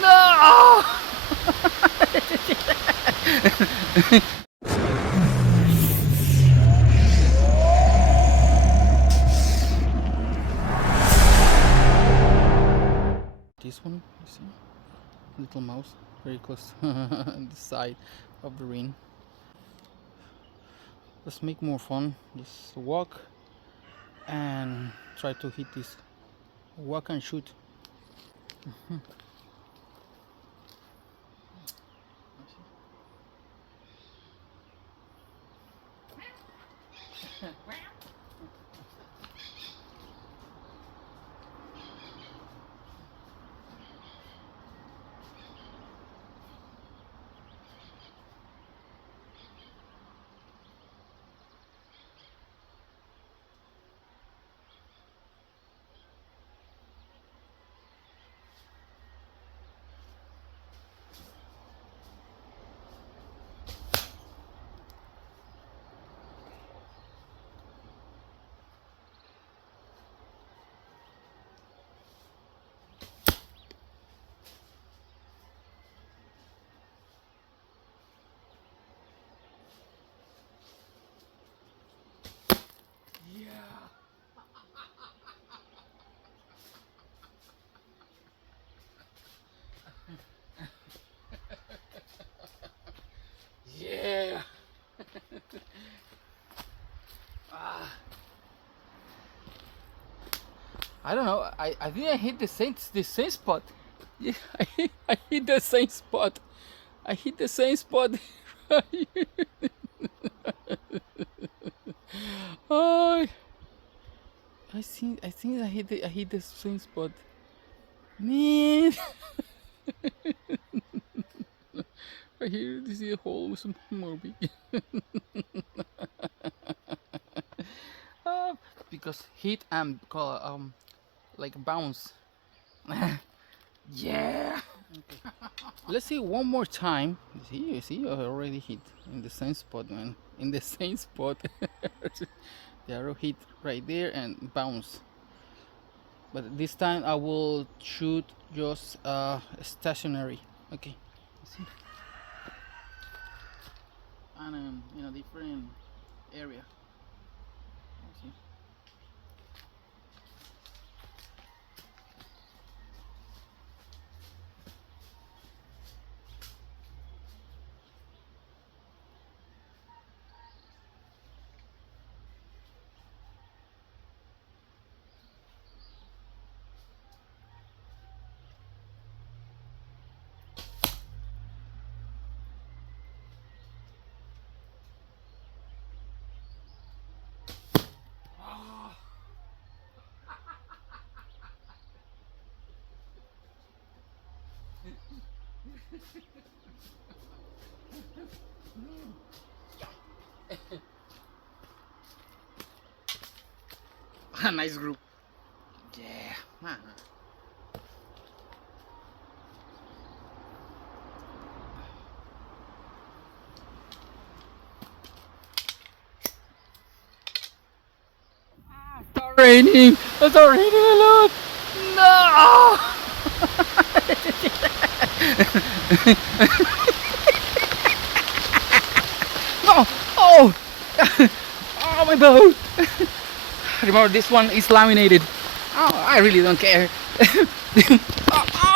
No! This one, you see? Little mouse, very close on the side of the ring. Let's make more fun. Just walk and try to hit this. Walk and shoot. Yeah. I don't know. I think I hit the same spot. Yeah, I hit the same spot. I hit the same spot. Oh, I think I hit the same spot. Man. Right here, this is a hole some more big. Because hit and like bounce. Yeah. Okay. Let's see one more time. You see, I already hit in the same spot, man. In the same spot. The arrow hit right there and bounce. But this time I will shoot just stationary. Okay. See? And in a different area. See? Nice group. Yeah, man. It's raining. It's raining a lot. No. No. Oh. Oh, my bow. Remember, this one is laminated. Oh, I really don't care. Oh, oh.